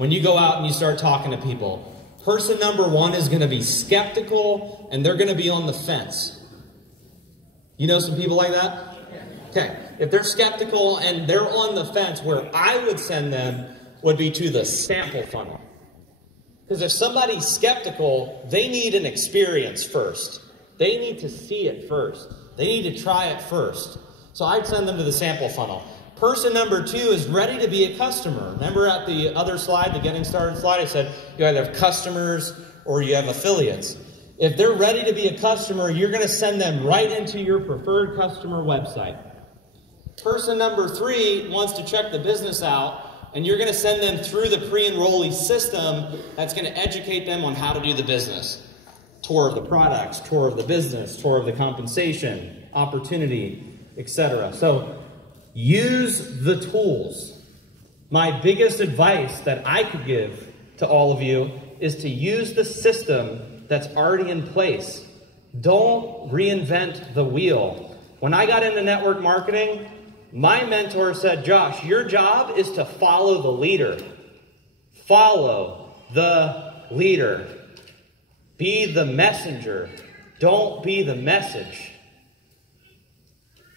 when you go out and you start talking to people, person number one is going to be skeptical and they're going to be on the fence. You know some people like that? Okay. If they're skeptical and they're on the fence, where I would send them would be to the sample funnel. Because if somebody's skeptical, they need an experience first. They need to see it first. They need to try it first. So I'd send them to the sample funnel. Person number two is ready to be a customer. Remember at the other slide, the getting started slide, I said you either have customers or you have affiliates. If they're ready to be a customer, you're going to send them right into your preferred customer website. Person number three wants to check the business out, and you're going to send them through the pre-enrollee system that's going to educate them on how to do the business. Tour of the products, tour of the business, tour of the compensation, opportunity, etc. So use the tools. My biggest advice that I could give to all of you is to use the system that's already in place. Don't reinvent the wheel. When I got into network marketing, my mentor said, Josh, your job is to follow the leader. Follow the leader. Be the messenger. Don't be the message.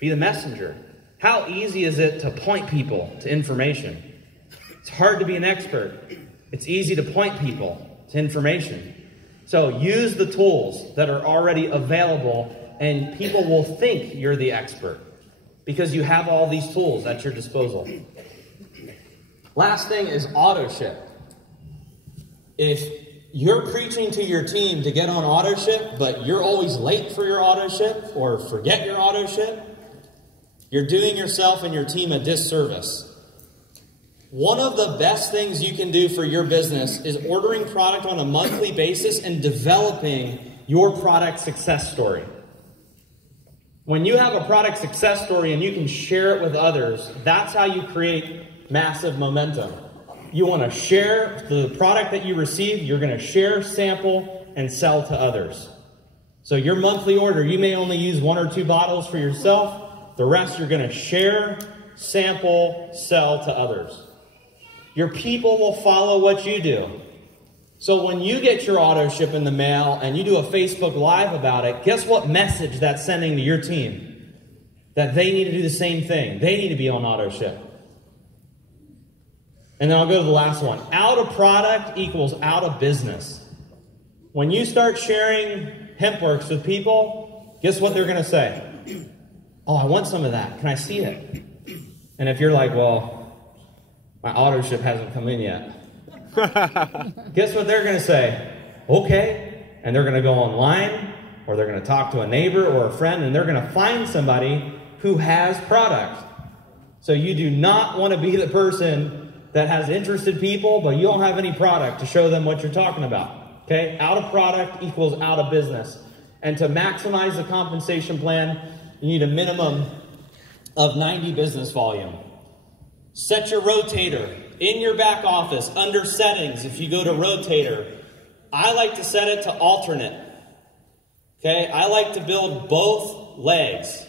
Be the messenger. How easy is it to point people to information? It's hard to be an expert. It's easy to point people to information. So use the tools that are already available, and people will think you're the expert because you have all these tools at your disposal. Last thing is auto ship. If you're preaching to your team to get on auto ship, but you're always late for your auto ship or forget your auto ship, you're doing yourself and your team a disservice. One of the best things you can do for your business is ordering product on a monthly basis and developing your product success story. When you have a product success story and you can share it with others, that's how you create massive momentum. You want to share the product that you receive, you're going to share, sample, and sell to others. So your monthly order, you may only use 1 or 2 bottles for yourself. The rest you're going to share, sample, sell to others. Your people will follow what you do. So when you get your auto ship in the mail and you do a Facebook Live about it, guess what message that's sending to your team? That they need to do the same thing. They need to be on auto ship. And then I'll go to the last one. Out of product equals out of business. When you start sharing Hempworx with people, guess what they're going to say? Oh, I want some of that. Can I see it? And if you're like, well, my auto ship hasn't come in yet. Guess what they're going to say? Okay. And they're going to go online, or they're going to talk to a neighbor or a friend, and they're going to find somebody who has product. So you do not want to be the person that has interested people, but you don't have any product to show them what you're talking about. Okay? Out of product equals out of business. And to maximize the compensation plan, you need a minimum of 90 business volume. Set your rotator in your back office under settings. If you go to rotator, I like to set it to alternate. Okay? I like to build both legs.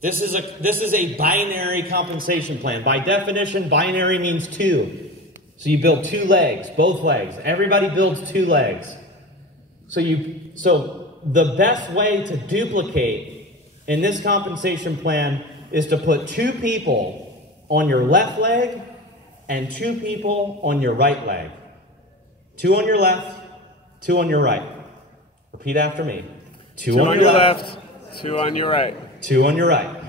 This is a binary compensation plan. By definition, binary means 2. So you build 2 legs, both legs. Everybody builds 2 legs. So the best way to duplicate in this compensation plan is to put 2 people on your left leg and 2 people on your right leg. 2 on your left, 2 on your right. Repeat after me. 2 on your left, 2 on your right. 2 on your right.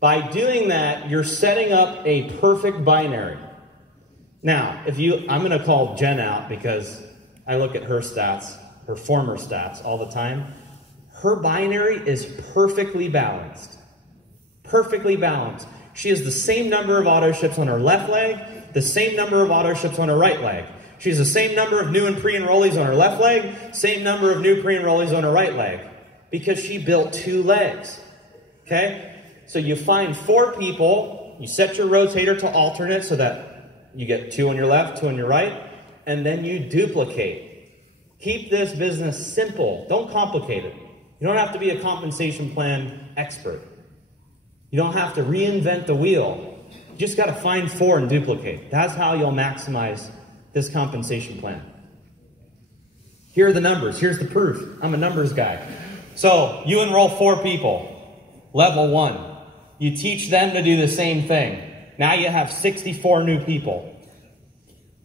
By doing that, you're setting up a perfect binary. Now, I'm going to call Jen out because I look at her stats, her former stats all the time. Her binary is perfectly balanced. Perfectly balanced. She has the same number of auto ships on her left leg, the same number of auto ships on her right leg. She has the same number of new and pre-enrollees on her left leg, same number of new pre-enrollees on her right leg, because she built 2 legs. Okay? So you find 4 people, you set your rotator to alternate so that you get 2 on your left, 2 on your right, and then you duplicate. Keep this business simple. Don't complicate it. You don't have to be a compensation plan expert. You don't have to reinvent the wheel. just got to find 4 and duplicate. That's how you'll maximize this compensation plan. Here are the numbers. Here's the proof. I'm a numbers guy. So you enroll 4 people, level 1. You teach them to do the same thing. Now you have 64 new people.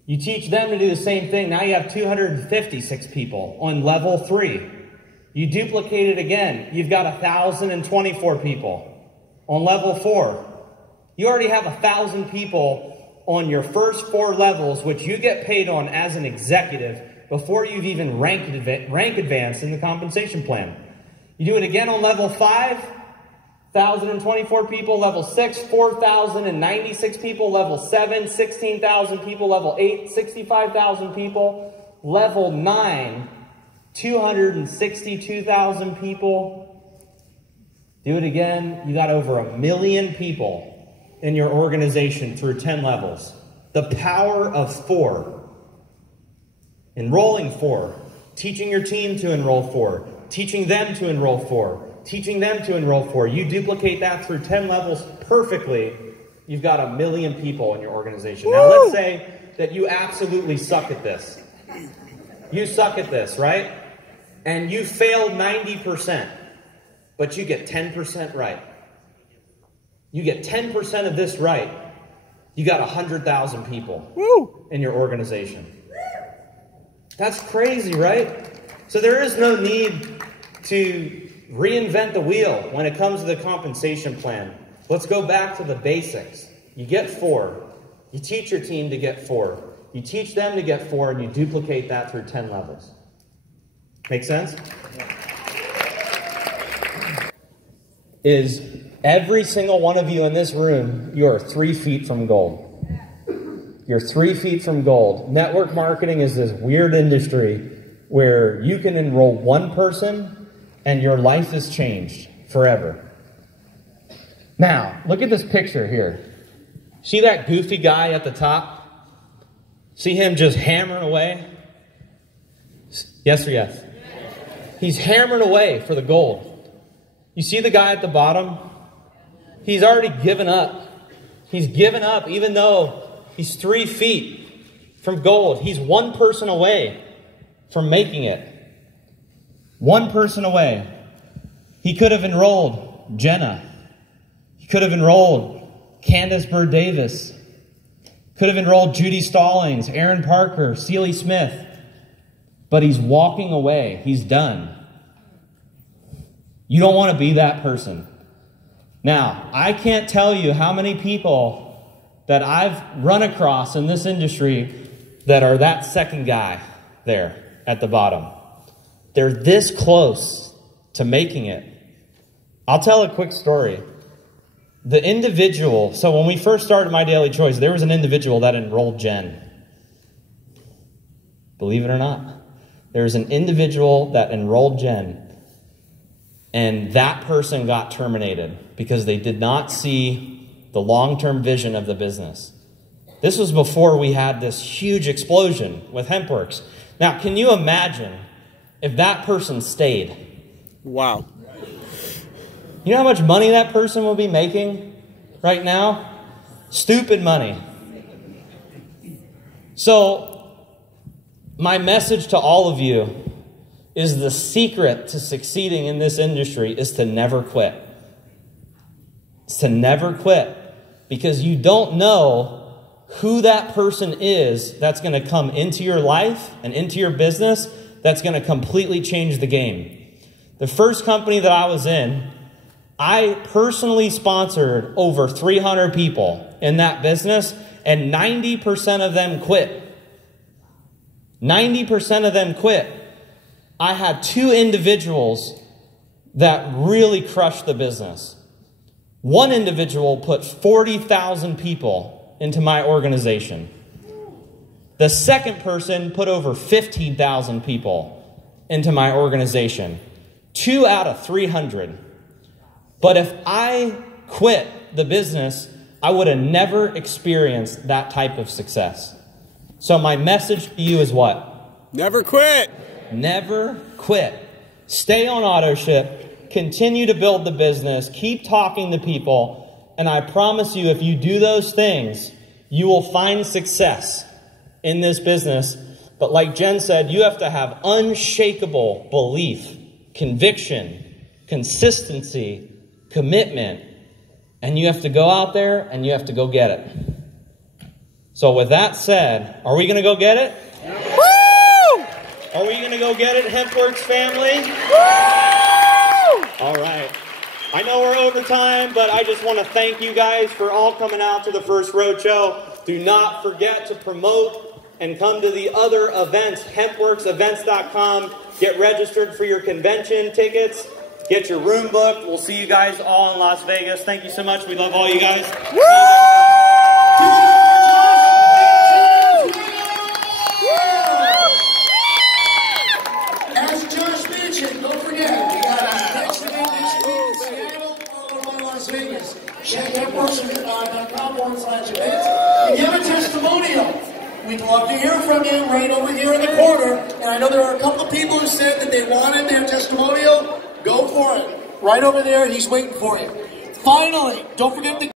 You teach them to do the same thing. Now you have 256 people on level 3. You duplicate it again. You've got 1,024 people on level 4. You already have 1,000 people on your first 4 levels, which you get paid on as an executive before you've even rank advanced in the compensation plan. You do it again on level 5, 1,024 people, level 6, 4,096 people, level 7, 16,000 people, level 8, 65,000 people, level 9, 262,000 people. Do it again, you got over 1 million people in your organization through 10 levels. The power of 4. Enrolling 4. Teaching your team to enroll 4. Teaching them to enroll 4. Teaching them to enroll 4. You duplicate that through 10 levels perfectly, you've got 1 million people in your organization. Now let's say that you absolutely suck at this. You suck at this, right? And you failed 90%, but you get 10% right. You get 10% of this right, you got 100,000 people in your organization. That's crazy, right? So there is no need to reinvent the wheel when it comes to the compensation plan. Let's go back to the basics. You get 4. You teach your team to get 4. You teach them to get 4, and you duplicate that through 10 levels. Make sense? Is every single one of you in this room, you are 3 feet from gold. You're 3 feet from gold. Network marketing is this weird industry where you can enroll 1 person and your life is changed forever. Now, look at this picture here. See that goofy guy at the top? See him just hammering away? Yes or yes? He's hammering away for the gold. You see the guy at the bottom? He's already given up. He's given up even though he's 3 feet from gold. He's 1 person away from making it. 1 person away. He could have enrolled Jenna. He could have enrolled Candace Bird Davis. Could have enrolled Judy Stallings, Aaron Parker, Celie Smith. But he's walking away. He's done. You don't want to be that person. Now, I can't tell you how many people that I've run across in this industry that are that second guy there at the bottom. They're this close to making it. I'll tell a quick story. The individual, so when we first started MyDailyChoice, there was an individual that enrolled Jen. Believe it or not. There was an individual that enrolled Jen. And that person got terminated because they did not see the long-term vision of the business. This was before we had this huge explosion with Hempworx. Now, can you imagine if that person stayed? Wow. You know how much money that person will be making right now? Stupid money. So, my message to all of you is the secret to succeeding in this industry is to never quit. It's to never quit. Because you don't know who that person is that's going to come into your life and into your business that's going to completely change the game. The first company that I was in, I personally sponsored over 300 people in that business, and 90% of them quit. 90% of them quit. I had 2 individuals that really crushed the business. One individual put 40,000 people into my organization. The second person put over 15,000 people into my organization. 2 out of 300. But if I quit the business, I would have never experienced that type of success. So my message to you is what? Never quit. Never quit. Stay on auto ship. Continue to build the business. Keep talking to people. And I promise you, if you do those things, you will find success in this business. But like Jen said, you have to have unshakable belief, conviction, consistency, commitment, and you have to go out there and you have to go get it. So with that said, are we going to go get it? Woo! Are we going to go get it, Hempworx family? Woo! All right. I know we're over time, but I just want to thank you guys for all coming out to the first Roadshow. Do not forget to promote and come to the other events, hempworxevents.com. Get registered for your convention tickets. Get your room booked. We'll see you guys all in Las Vegas. Thank you so much. We love all you guys. Woo! As Josh mentioned, don't forget, we got next event this week in Seattle, followed by Las Vegas. Check hempworx.com/events. If you have a testimonial, we'd love to hear from you right over here in the corner. And I know there are a couple of people who said that they wanted their testimonial. Go for it. Right over there, he's waiting for you. Finally, don't forget the